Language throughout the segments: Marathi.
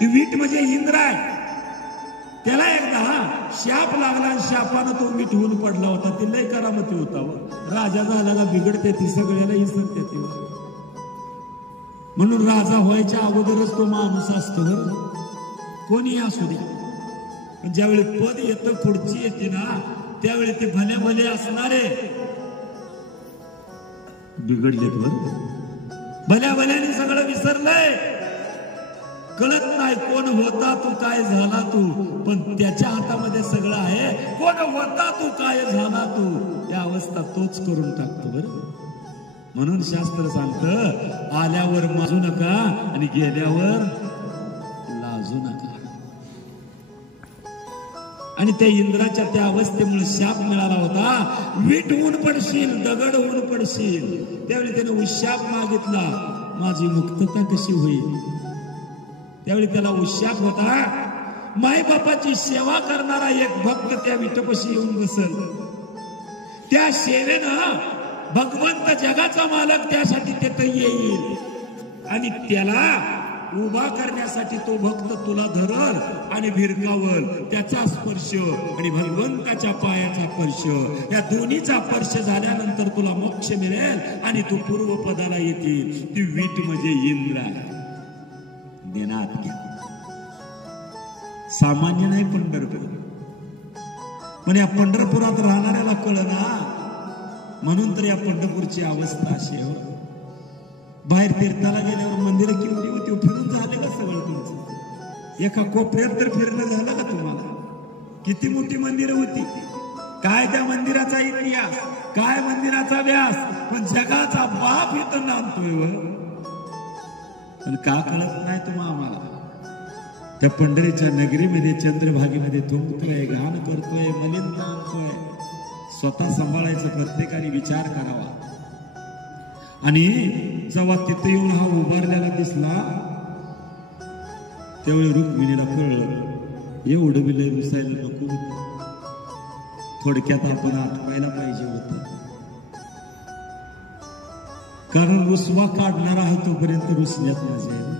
ती वीट म्हणजे इंद्र आहे. त्याला एकदा शाप लागला आणि शापानं तो वीट होऊन पडला होता. ती लय करामती होता. राजा झाला का बिघडते ती, सगळ्याला इसरते ती. म्हणून राजा व्हायच्या अगोदरच तो माणूस असतो. कोणी असू दे, पण ज्यावेळी पद येतं, खुर्ची येते ना, त्यावेळी ते भले भले असणारे बिघडलेत. भल्या भल्याने सगळं विसरलंय. कळत नाही कोण होता तू, काय झाला तू, पण त्याच्या हातामध्ये सगळं आहे. कोण होता तू, काय झाला तू, या अवस्था तोच करून टाकतो. बरं, म्हणून शास्त्र सांगतं, आल्यावर माजू नका आणि गेल्यावर लाजू नका. आणि त्या इंद्राच्या त्या अवस्थेमुळे शाप मिळाला होता. वीट होऊन पडशील, दगड होऊन पडशील. त्यावेळी त्याने उशाप मागितला, माझी मुक्तता कशी होईल. त्यावेळी त्याला उशाप होता, माई बापाची सेवा करणारा एक भक्त त्या विटपशी येऊन बसल. त्या सेवेनं भगवंत जगाचा मालक त्यासाठी तिथे येईल आणि त्याला उभा करण्यासाठी तो भक्त तुला धरल आणि भिरकावल. त्याचा स्पर्श आणि भगवंताच्या पायाचा स्पर्श, या दोन्हीचा स्पर्श झाल्यानंतर तुला मोक्ष मिळेल आणि तू पूर्व पदाला येतील. ती वीट म्हणजे इंद्र आहे. देण्यात घ्या, सामान्य नाही पंढरपूर. पण या पंढरपुरात राहणाऱ्याला कळना. म्हणून तर या पंढरपूरची अवस्था अशी आहे. बाहेर तीर्थाला गेल्यावर मंदिर केवढी होती, फिरून झाले का सगळं तुमचं? एका कोपऱ्यात तर फिरणं झालं का तुम्हाला? किती मोठी मंदिरं होती, काय त्या मंदिराचा इतिहास, काय मंदिराचा व्यास, पण जगाचा बाप इथं नांदतोय. पण का कळत नाही तुम्हाला? आम्हाला त्या पंढरीच्या नगरीमध्ये, चंद्रभागेमध्ये थुंकतोय, गाण करतोय, मलिन आणतोय. स्वतः सांभाळायचं, प्रत्येकाने विचार करावा. आणि जेव्हा तिथे येऊन हा उभारलेला दिसला, त्यावेळी रुक्मिणीला कळलं, एवढं बिल रुसायला नको होतं. थोडक्यात आपण आठवायला पाहिजे होतं. कारण रुसवा काढणारा आहे तोपर्यंत रुसण्यात मजा आहे.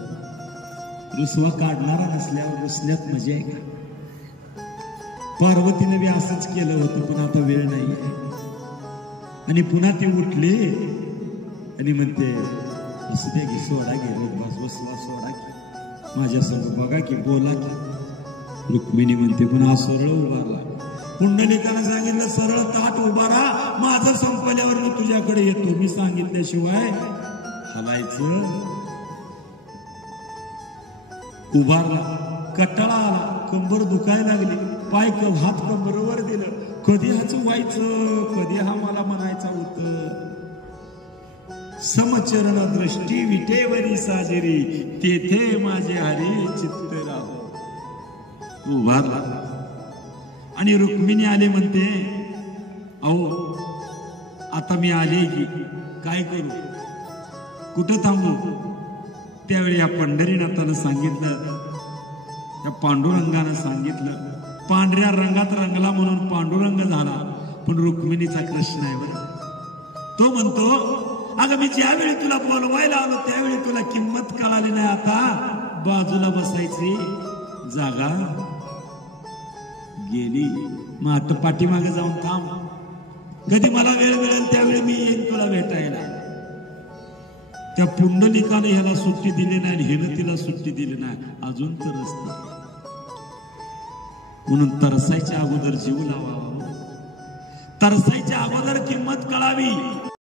रुसवा काढणारा नसल्यावर रुसण्यात मजा आहे का? पार्वतीने बी असंच केलं होतं, पण आता वेळ नाही आहे. आणि पुन्हा ती उठली आणि म्हणते, असू दे की, सोडा घे, रुसवा सोडा की, माझ्या संग बघा की, बोला की. रुक्मिणी म्हणते, पण हा सरळ उभारला. पुंडलिकाला सांगितलं, सरळ ताट उभारा, माझं संपल्यावर मी तुझ्याकडे येतो. मी सांगितल्याशिवाय हलायचं. उभारला, कटाळा आला, कंबर दुखायला लागली, पाय हात कंबरवर दिलं. कधी हाच व्हायचं, कधी हा मला म्हणायचा होतं. समचरण दृष्टी विटेवरी साजरी, तेथे माझे हरी चित्त राहो. उभारला आणि रुक्मिणी आले, म्हणते, अहो आता मी आले की काय करू, कुठं थांबू? त्यावेळी या पंढरीनाथानं सांगितलं, त्या पांडुरंगानं सांगितलं. पांढऱ्या रंगात रंगला म्हणून पांडुरंग झाला, पण रुक्मिणीचा कृष्ण आहे बरं. तो म्हणतो, अगं मी ज्यावेळी तुला बोलवायला आलो त्यावेळी तुला किंमत कळाली नाही. आता बाजूला बसायची जागा गेली. मग आता पाठीमागे जाऊन थांब, कधी मला वेळ मिळेल त्यावेळी मी येईन तुला भेटायला. त्या पुंडलिकाने ह्याला सुट्टी दिली नाही, ह्यानं तिला सुट्टी दिली नाही. अजून तरच नाही. म्हणून तरसायच्या अगोदर जीव लावा, तरसायच्या अगोदर किंमत कळावी.